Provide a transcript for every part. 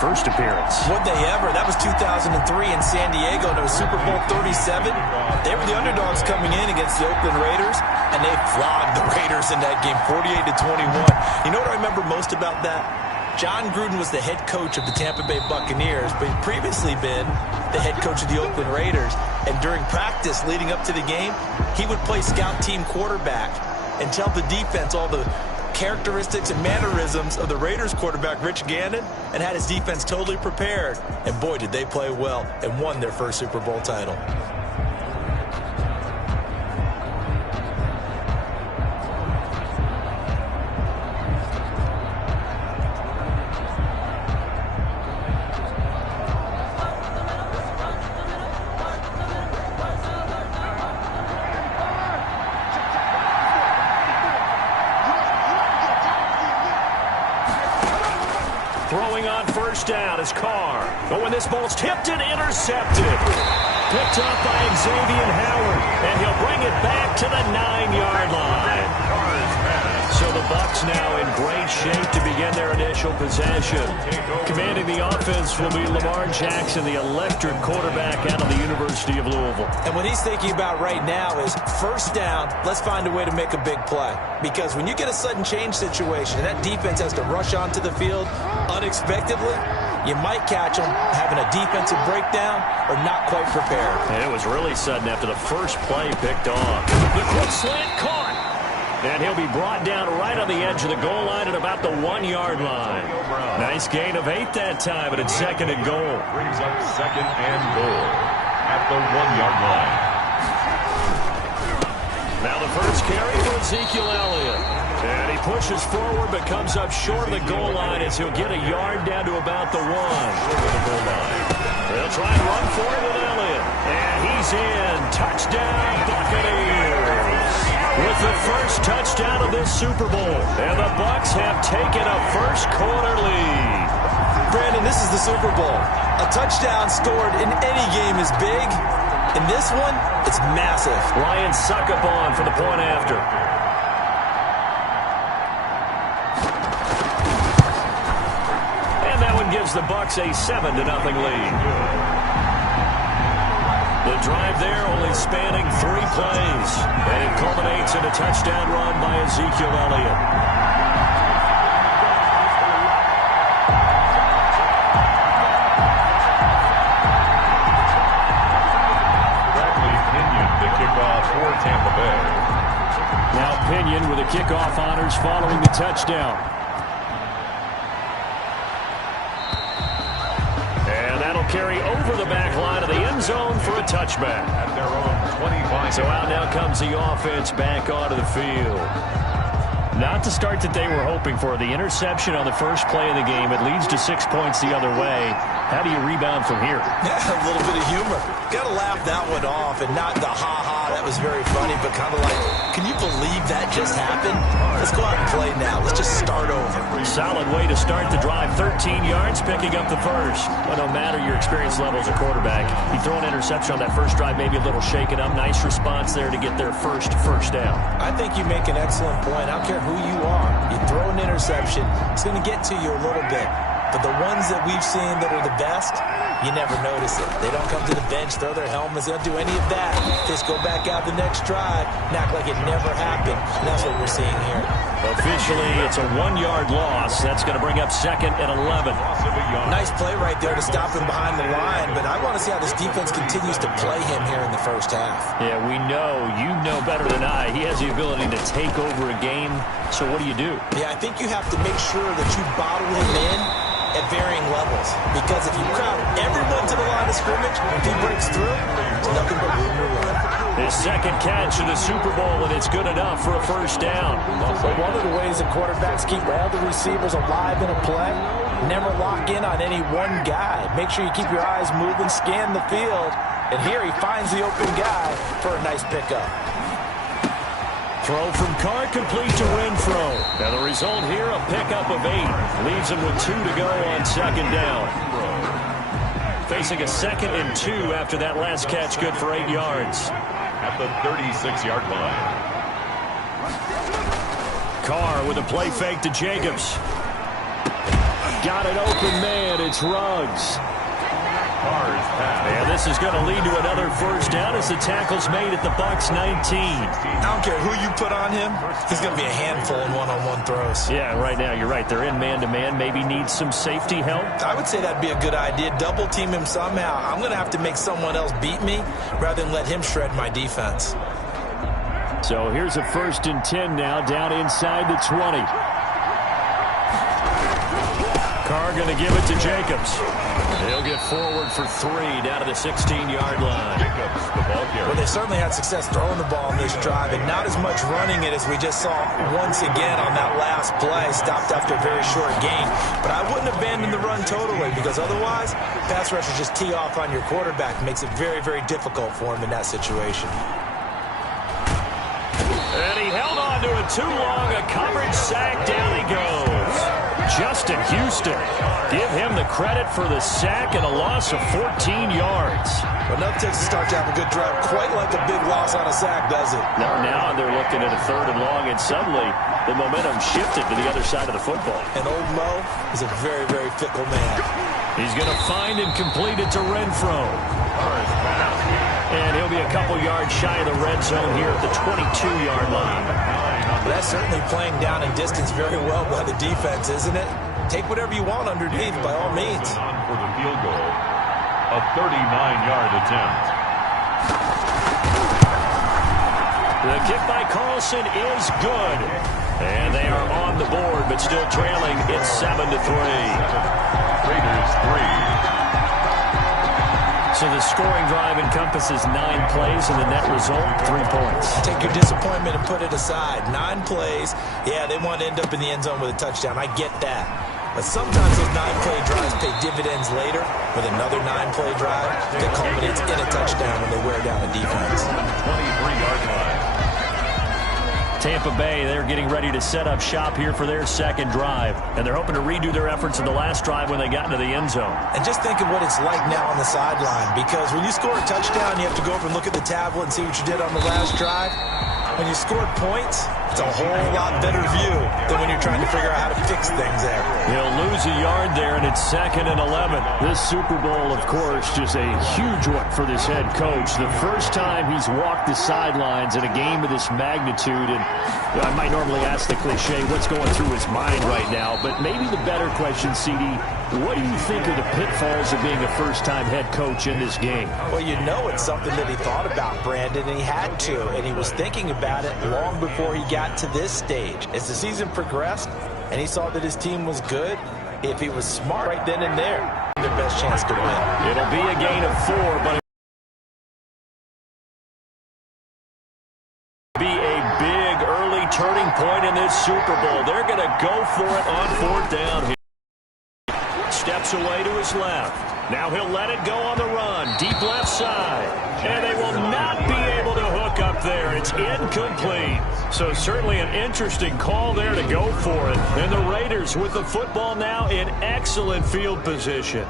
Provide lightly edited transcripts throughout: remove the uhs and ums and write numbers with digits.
first appearance. Would they ever? That was 2003 in San Diego, and it was Super Bowl 37. They were the underdogs coming in against the Oakland Raiders, and they flogged the Raiders in that game, 48-21. You know what I remember most about that? John Gruden was the head coach of the Tampa Bay Buccaneers, but he'd previously been the head coach of the Oakland Raiders. And during practice leading up to the game, he would play scout team quarterback and tell the defense all the characteristics and mannerisms of the Raiders quarterback, Rich Gannon, and had his defense totally prepared. And boy, did they play well and won their first Super Bowl title. Throwing on first down is Carr. But when this ball's tipped and intercepted. Picked up by Xavier Howard. And he'll bring it back to the 9-yard line. So the Bucs now in great shape to begin their initial possession. Commanding the offense will be Lamar Jackson, the electric quarterback out of the University of Louisville. And what he's thinking about right now is first down, let's find a way to make a big play. Because when you get a sudden change situation, and that defense has to rush onto the field unexpectedly, you might catch them having a defensive breakdown or not quite prepared. And it was really sudden after the first play picked off. The quick slant caught. And he'll be brought down right on the edge of the goal line at about the 1-yard line. Nice gain of 8 that time, but it's second and goal. Brings up second and goal at the 1-yard line. Now the first carry for Ezekiel Elliott. And he pushes forward but comes up short of the goal line as he'll get a yard down to about the 1. They'll try and run for it with Elliott. And he's in. Touchdown, Buccaneers. With the first touchdown of this Super Bowl. And the Bucs have taken a first-quarter lead. Brandon, this is the Super Bowl. A touchdown scored in any game is big. In this one, it's massive. Ryan Succopon for the point after. And that one gives the Bucs a 7-0 lead. The drive there only spanning 3 plays. And it culminates in a touchdown run by Ezekiel Elliott. Bradley Pinion, the kickoff for Tampa Bay. Now Pinion with the kickoff honors following the touchdown. Carry over the back line of the end zone for a touchback. At their own 25. So out now comes the offense back onto the field. Not the start that they were hoping for. The interception on the first play of the game. It leads to 6 points the other way. How do you rebound from here? Yeah, a little bit of humor. Got to laugh that one off, and not the ha-ha, that was very funny, but kind of like, can you believe that just happened? Let's go out and play now. Let's just start over. Solid way to start the drive. 13 yards, picking up the first. Well, no matter your experience level as a quarterback, you throw an interception on that first drive, maybe a little shaken up. Nice response there to get their first down. I think you make an excellent point. I don't care who you are. You throw an interception, it's going to get to you a little bit. But the ones that we've seen that are the best, you never notice it. They don't come to the bench, throw their helmets. They don't do any of that. Just go back out the next drive and act like it never happened. And that's what we're seeing here. Officially, it's a 1-yard loss. That's going to bring up second and 11. Nice play right there to stop him behind the line. But I want to see how this defense continues to play him here in the first half. Yeah, we know. You know better than I. He has the ability to take over a game. So what do you do? Yeah, I think you have to make sure that you bottle him in at varying levels. Because if you crowd everyone to the line of scrimmage, if he breaks through, there's nothing but room to run. His second catch in the Super Bowl, and it's good enough for a first down. But one of the ways that quarterbacks keep all the receivers alive in a play, never lock in on any one guy. Make sure you keep your eyes moving, scan the field. And here he finds the open guy for a nice pickup. Throw from Carr complete to Renfro. Now the result here, a pickup of 8. Leaves him with 2 to go on second down. Facing a 2nd and 2 after that last catch, good for 8 yards. At the 36-yard line. Carr with a play fake to Jacobs. got an open man. It's Ruggs. And this is going to lead to another first down as the tackle's made at the Bucs 19. I don't care who you put on him. He's going to be a handful in one-on-one throws. Yeah, right now you're right. They're in man-to-man. Maybe needs some safety help. I would say that'd be a good idea. Double team him somehow. I'm going to have to make someone else beat me rather than let him shred my defense. So here's a 1st and 10 now, down inside the 20. Carr going to give it to Jacobs. He'll get forward for 3 down to the 16-yard line. Jacobs, the ball carrier. Well, they certainly had success throwing the ball on this drive, and not as much running it as we just saw once again on that last play. Stopped after a very short gain. But I wouldn't abandon the run totally, because otherwise, pass rushers just tee off on your quarterback. It makes it very, very difficult for him in that situation. And he held on to it too long. A coverage sack. Down he goes. Justin Houston. Give him the credit for the sack and a loss of 14 yards. Well, enough takes to start to have a good drive. Quite like a big loss on a sack, does it? Now they're looking at a 3rd and long, and suddenly the momentum shifted to the other side of the football. And old Mo is a very, very fickle man. He's going to find and complete it to Renfro. And he'll be a couple yards shy of the red zone here at the 22-yard line. That's certainly playing down in distance very well by the defense, isn't it? Take whatever you want underneath, by all means. On for the field goal. A 39-yard attempt. The kick by Carlson is good. And they are on the board, but still trailing. It's 7-3. Raiders 3. So the scoring drive encompasses 9 plays, and the net result, 3 points. Take your disappointment and put it aside. 9 plays. Yeah, they want to end up in the end zone with a touchdown. I get that. But sometimes those 9-play drives pay dividends later with another 9-play drive that culminates in a touchdown when they wear down the defense. 23-yard line. Tampa Bay, they're getting ready to set up shop here for their 2nd drive. And they're hoping to redo their efforts in the last drive when they got into the end zone. And just think of what it's like now on the sideline. Because when you score a touchdown, you have to go over and look at the tablet and see what you did on the last drive. When you scored points, it's a whole lot better view than when you're trying to figure out how to fix things there. He'll lose a yard there, and it's 2nd and 11. This Super Bowl, of course, just a huge one for this head coach. The first time he's walked the sidelines in a game of this magnitude. And I might normally ask the cliche, what's going through his mind right now? But maybe the better question, CD, what do you think are the pitfalls of being a first-time head coach in this game? Well, you know it's something that he thought about, Brandon, and he had to. And he was thinking about it long before he got to this stage. As the season progressed and he saw that his team was good, if he was smart right then and there, their best chance to win. It'll be a gain of 4, but it'll be a big early turning point in this Super Bowl. They're going to go for it on 4th down here. Steps away to his left. Now he'll let it go on the run. Deep left side. And they will not be able to hook up there. It's incomplete. So certainly an interesting call there to go for it. And the Raiders with the football now in excellent field position.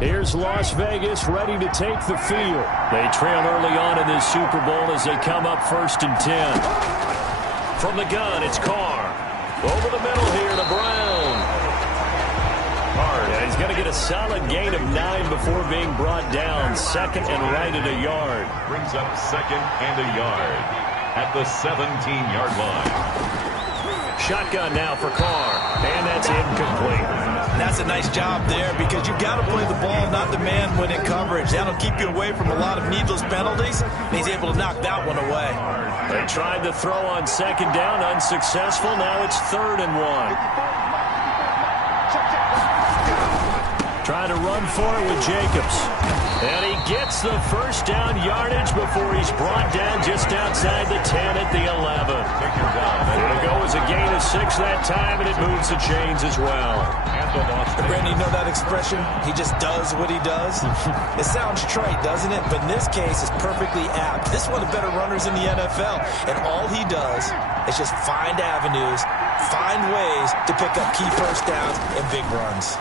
Here's Las Vegas ready to take the field. They trail early on in this Super Bowl as they come up 1st and 10. From the gun, it's Carr. Over the middle here to Brown. Yeah, he's going to get a solid gain of 9 before being brought down. 2nd and right at a yard. Brings up 2nd and a yard at the 17-yard line. Shotgun now for Carr, and that's incomplete. That's a nice job there because you've got to play the ball, not the man when in coverage. That'll keep you away from a lot of needless penalties, and he's able to knock that one away. They tried to throw on 2nd down, unsuccessful. Now it's 3rd and 1. Trying to run for it with Jacobs. And he gets the first down yardage before he's brought down just outside the 10 at the 11. It'll go as a gain of 6 that time, and it moves the chains as well. Brandon, you know that expression? He just does what he does? It sounds trite, doesn't it? But in this case, it's perfectly apt. This is one of the better runners in the NFL. And all he does is just find avenues, find ways to pick up key first downs and big runs.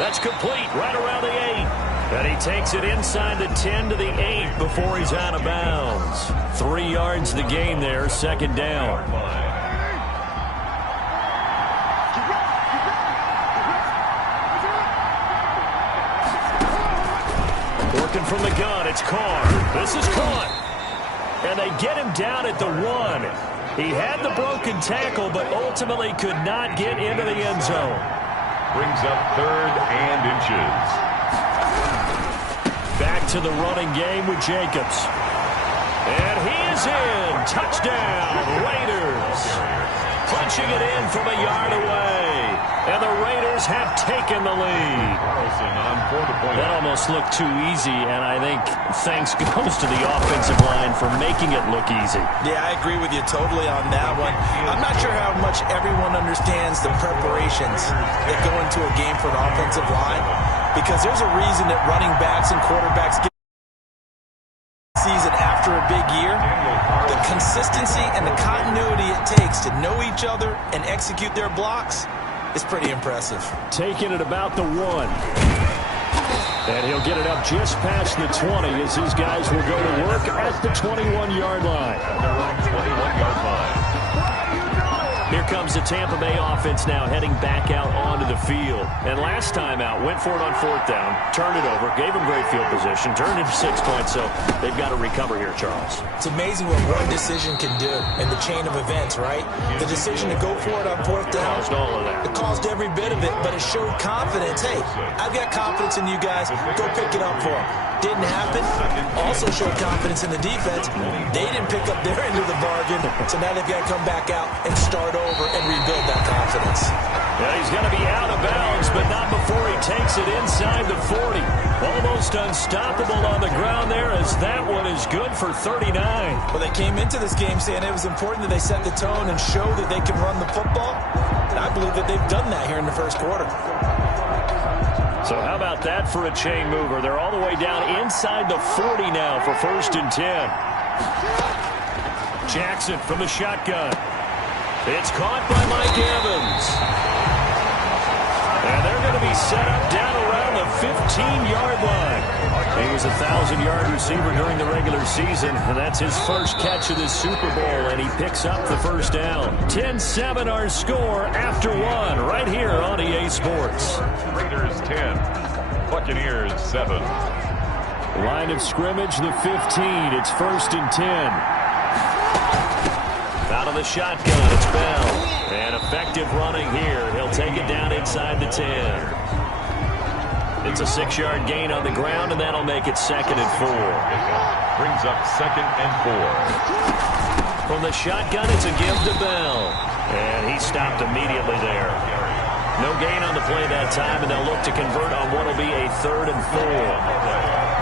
That's complete right around the 8. And he takes it inside the 10 to the 8 before he's out of bounds. 3 yards the game there, second down. Working from the gun, it's Carr. This is caught. And they get him down at the 1. He had the broken tackle, but ultimately could not get into the end zone. Brings up 3rd and inches. Back to the running game with Jacobs. And he is in. Touchdown, Raiders. Punching it in from a yard away. And the Raiders have taken the lead. That almost looked too easy, and I think thanks goes to the offensive line for making it look easy. Yeah, I agree with you totally on that one. I'm not sure how much everyone understands the preparations that go into a game for an offensive line, because there's a reason that running backs and quarterbacks get season after a big year. The consistency and the continuity it takes to know each other and execute their blocks is pretty impressive. Taking it about the 1. And he'll get it up just past the 20 as his guys will go to work at the 21-yard line. Here comes the Tampa Bay offense now heading back out onto the field. And last time out, went for it on 4th down, turned it over, gave him great field position, turned it to 6 points, so they've got to recover here, Charles. It's amazing what one decision can do in the chain of events, right? The decision to go for it on 4th down. Caused all of that. It caused every bit of it, but it showed confidence. Hey, I've got confidence in you guys. Go pick it up for them. Didn't happen. Also showed confidence in the defense. They didn't pick up their end of the bargain, so now they've got to come back out and start over and rebuild that confidence. Yeah, he's going to be out of bounds, but not before he takes it inside the 40. Almost unstoppable on the ground there, as that one is good for 39. Well, they came into this game saying it was important that they set the tone and show that they can run the football. And I believe that they've done that here in the first quarter. So how about that for a chain mover? They're all the way down inside the 40 now for 1st and 10. Jackson from the shotgun. It's caught by Mike Evans. And they're going to be set up down around the 15-yard line. He was a 1,000-yard receiver during the regular season, and that's his first catch of this Super Bowl, and he picks up the first down. 10-7 our score after 1 right here on EA Sports. Raiders 10, Buccaneers 7. Line of scrimmage, the 15. It's 1st and 10. Out of the shotgun, it's Bell. And effective running here. He'll take it down inside the 10. It's a 6-yard gain on the ground, and that'll make it 2nd and 4. Brings up 2nd and 4. From the shotgun, it's a give to Bell. And he stopped immediately there. No gain on the play that time, and they'll look to convert on what will be a 3rd and 4.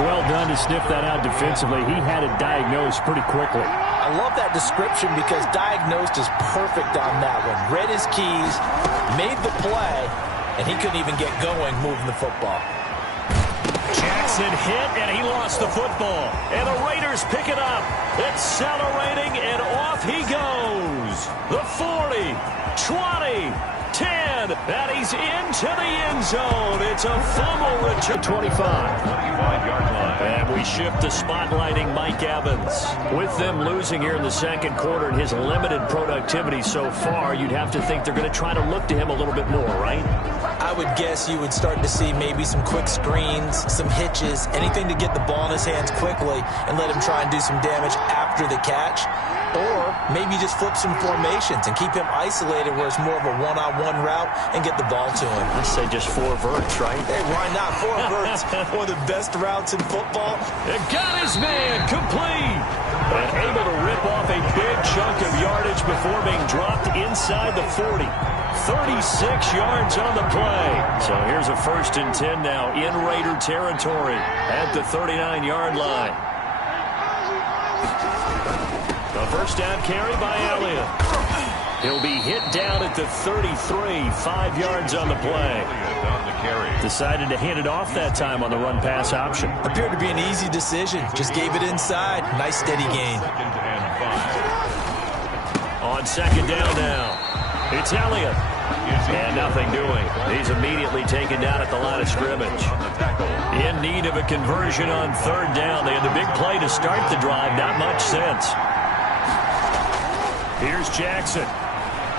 Well done to sniff that out defensively. He had it diagnosed pretty quickly. I love that description because diagnosed is perfect on that one. Read his keys, made the play, and he couldn't even get going moving the football. Jackson hit, and he lost the football. And the Raiders pick it up. Accelerating, and off he goes. The 40, 20, 10, and he's into the end zone. It's a fumble return. 25-yard line. And we shift to spotlighting Mike Evans. With them losing here in the second quarter and his limited productivity so far, you'd have to think they're going to try to look to him a little bit more, right? I would guess you would start to see maybe some quick screens, some hitches, anything to get the ball in his hands quickly and let him try and do some damage after the catch. Or maybe just flip some formations and keep him isolated where it's more of a one-on-one route and get the ball to him. I say just 4 verts, right? Hey, why not? 4 verts, one of the best routes in football. It got his man complete. And able to rip off a big chunk of yardage before being dropped inside the 40. 36 yards on the play. So here's a 1st and 10 now in Raider territory at the 39-yard line. The first down carry by Elliott. He'll be hit down at the 33, 5 yards on the play. Decided to hand it off that time on the run-pass option. Appeared to be an easy decision. Just gave it inside. Nice steady gain. On 2nd down now, it's Elliott. And nothing doing. He's immediately taken down at the line of scrimmage. In need of a conversion on third down. They had the big play to start the drive. Not much sense. Here's Jackson.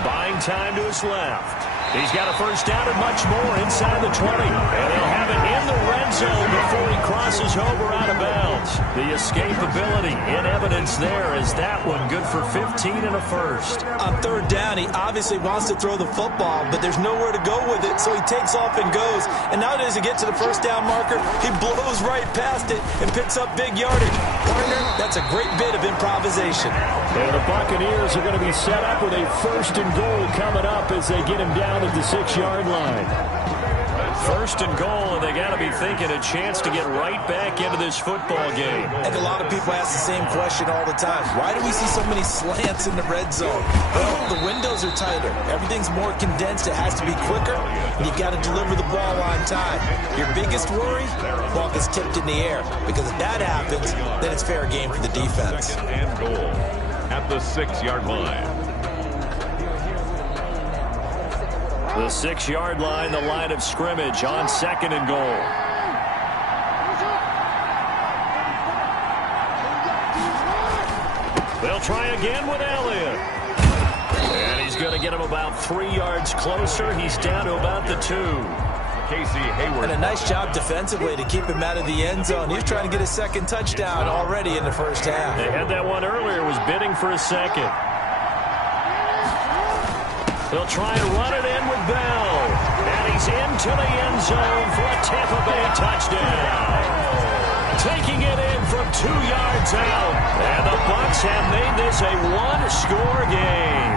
Buying time to his left. He's got a first down and much more inside the 20. And they'll have it in the red zone before he crosses over out of bounds. The escapability in evidence there as that one good for 15 and a first. On third down, he obviously wants to throw the football, but there's nowhere to go with it, so he takes off and goes. And now as he gets to the first down marker, he blows right past it and picks up big yardage. Partner, that's a great bit of improvisation. And the Buccaneers are going to be set up with a first and goal coming up as they get him down at the 6-yard line. First and goal, and they got to be thinking a chance to get right back into this football game. And a lot of people ask the same question all the time. Why do we see so many slants in the red zone? Well, the windows are tighter. Everything's more condensed. It has to be quicker, and you've got to deliver the ball on time. Your biggest worry? The ball gets tipped in the air, because if that happens, then it's fair game for the defense. Second and goal at the 6-yard line. The 6-yard line, the line of scrimmage on second and goal. They'll try again with Elliott. And he's going to get him about 3 yards closer. He's down to about the 2. Casey Hayward. And a nice job defensively to keep him out of the end zone. He's trying to get his second touchdown already in the first half. They had that one earlier, was bidding for a second. They'll try and run it in with Bell. And he's into the end zone for a Tampa Bay touchdown. Taking it in from 2 yards out. And the Bucs have made this a one-score game.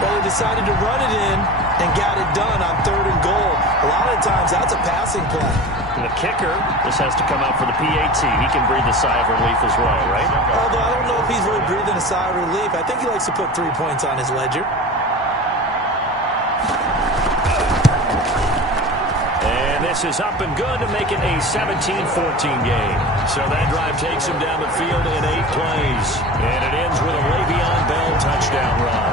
Well, they decided to run it in and got it done on third and goal. A lot of times, that's a passing play. And the kicker, this has to come out for the PAT. He can breathe a sigh of relief as well, right? Although I don't know if he's really breathing a sigh of relief. I think he likes to put 3 points on his ledger. Is up and good to make it a 17-14 game. So that drive takes him down the field in 8 plays. And it ends with a Le'Veon Bell touchdown run.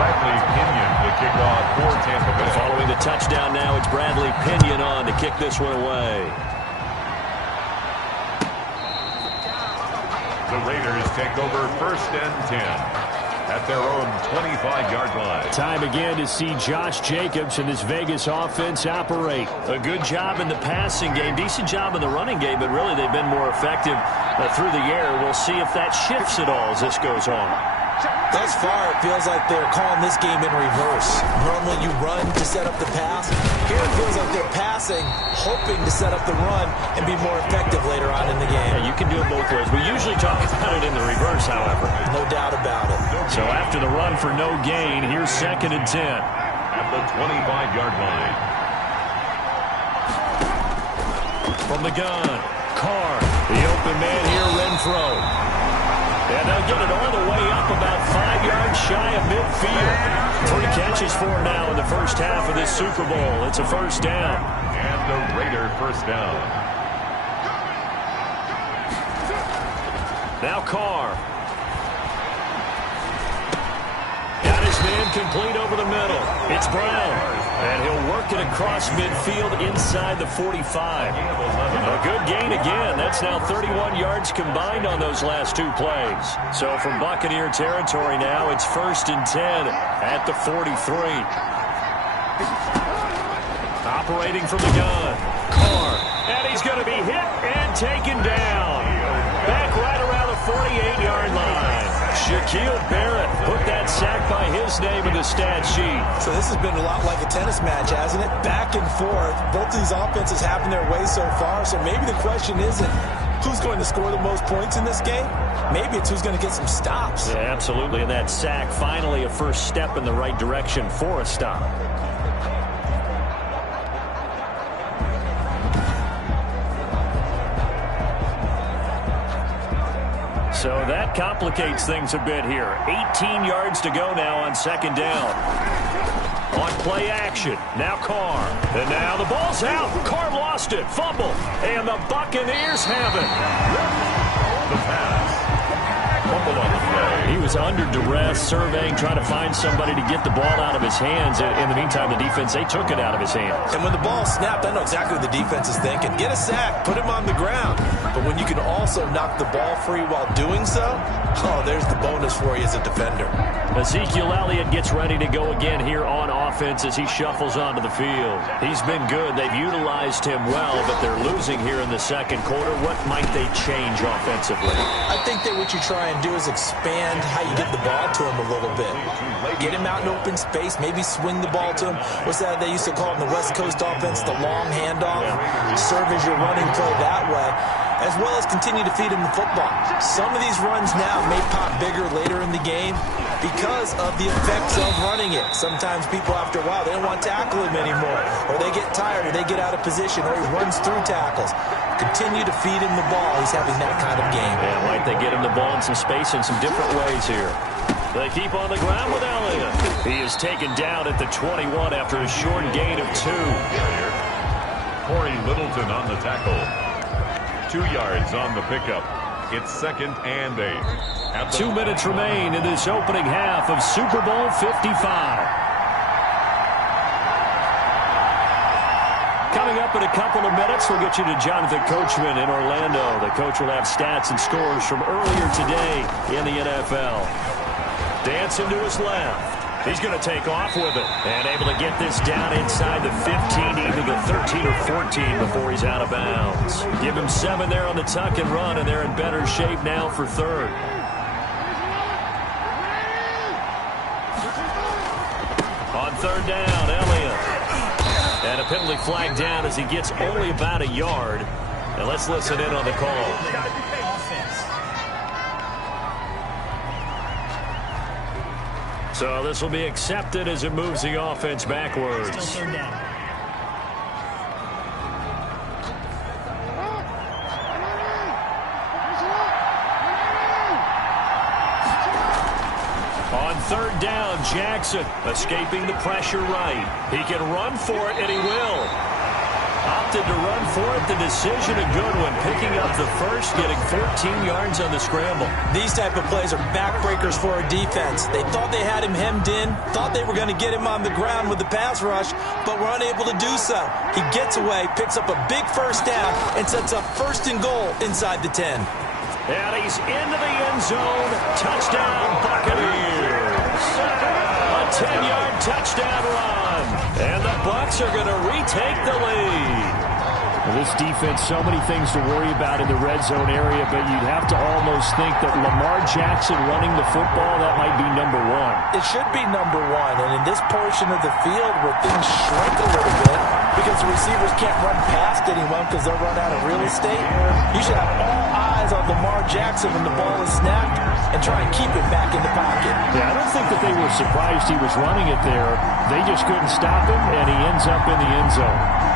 Bradley Pinion to kick off for Tampa Bay. Following the touchdown now, it's Bradley Pinion on to kick this one away. The Raiders take over first and 10 at their own 25-yard line. Time again to see Josh Jacobs and this Vegas offense operate. A good job in the passing game, decent job in the running game, but really they've been more effective through the air. We'll see if that shifts at all as this goes on. Thus far, it feels like they're calling this game in reverse. Normally you run to set up the pass. Here it feels like they're passing, hoping to set up the run and be more effective later on in the game. Yeah, you can do it both ways. We usually talk about it in the reverse, however. No doubt about it. So after the run for no gain, here's second and 10. At the 25-yard line. From the gun, Carr, the open man here, Renfro. And they'll get it all the way up about 5 yards shy of midfield. 3 catches for him now in the first half of this Super Bowl. It's a first down. And the Raider first down. Now Carr. Got his man complete over the middle. It's Brown. And he'll work it across midfield inside the 45. A good gain again. That's now 31 yards combined on those last 2 plays. So from Buccaneer territory now, it's first and 10 at the 43. Operating from the gun. Carr. And he's going to be hit and taken down. Back right around the 48-yard line. Shaquille Barrett put that sack by his name in the stat sheet. So this has been a lot like a tennis match, hasn't it? Back and forth. Both of these offenses having their way so far. So maybe the question isn't who's going to score the most points in this game. Maybe it's who's going to get some stops. Yeah, absolutely. And that sack, finally a first step in the right direction for a stop. So that complicates things a bit here. 18 yards to go now on second down. On play action, now Carr. And now the ball's out. Carr lost it. Fumble. And the Buccaneers have it. The pass. Fumble on the play. He was under duress, surveying, trying to find somebody to get the ball out of his hands. In the meantime, the defense, they took it out of his hands. And when the ball snapped, I know exactly what the defense is thinking. Get a sack, put him on the ground. But when you can also knock the ball free while doing so, oh, there's the bonus for you as a defender. Ezekiel Elliott gets ready to go again here on offense as he shuffles onto the field. He's been good. They've utilized him well, but they're losing here in the second quarter. What might they change offensively? I think that what you try and do is expand how you get the ball to him a little bit. Get him out in open space, maybe swing the ball to him. What's that they used to call in the West Coast offense, the long handoff? Serve as your running play that way, as well as continue to feed him the football. Some of these runs now may pop bigger later in the game because of the effects of running it. Sometimes people, after a while, they don't want to tackle him anymore, or they get tired, or they get out of position, or he runs through tackles. Continue to feed him the ball. He's having that kind of game. Yeah, like they get him the ball in some space in some different ways here. They keep on the ground with Elliott. He is taken down at the 21 after a short gain of 2. Corey Littleton on the tackle. 2 yards on the pickup. It's 2nd and 8. 2 minutes remain in this opening half of Super Bowl 55. Coming up in a couple of minutes, we'll get you to Jonathan Coachman in Orlando. The coach will have stats and scores from earlier today in the NFL. Dancing to his left. He's going to take off with it and able to get this down inside the 15, either the 13 or 14 before he's out of bounds. Give him 7 there on the tuck and run, and they're in better shape now for 3rd. On 3rd down, Elliott. And a penalty flag down as he gets only about a yard. And let's listen in on the call. So this will be accepted as it moves the offense backwards. On 3rd down, Jackson escaping the pressure right. He can run for it, and he will. Opted to run for it. The decision a good one. Picking up the first, getting 14 yards on the scramble. These type of plays are backbreakers for a defense. They thought they had him hemmed in, thought they were going to get him on the ground with the pass rush, but were unable to do so. He gets away, picks up a big first down, and sets up 1st and goal inside the 10. And he's into the end zone. Touchdown, Buccaneers. A 10-yard touchdown run. And the Bucs are going to retake the lead. Well, this defense, so many things to worry about in the red zone area, but you'd have to almost think that Lamar Jackson running the football, that might be number 1. It should be number 1, and in this portion of the field where things shrink a little bit because the receivers can't run past anyone because they'll run out of real estate, you should have all eyes on Lamar Jackson when the ball is snapped and try and keep it back in the pocket. Yeah, I don't think that they were surprised he was running it there. They just couldn't stop him, and he ends up in the end zone.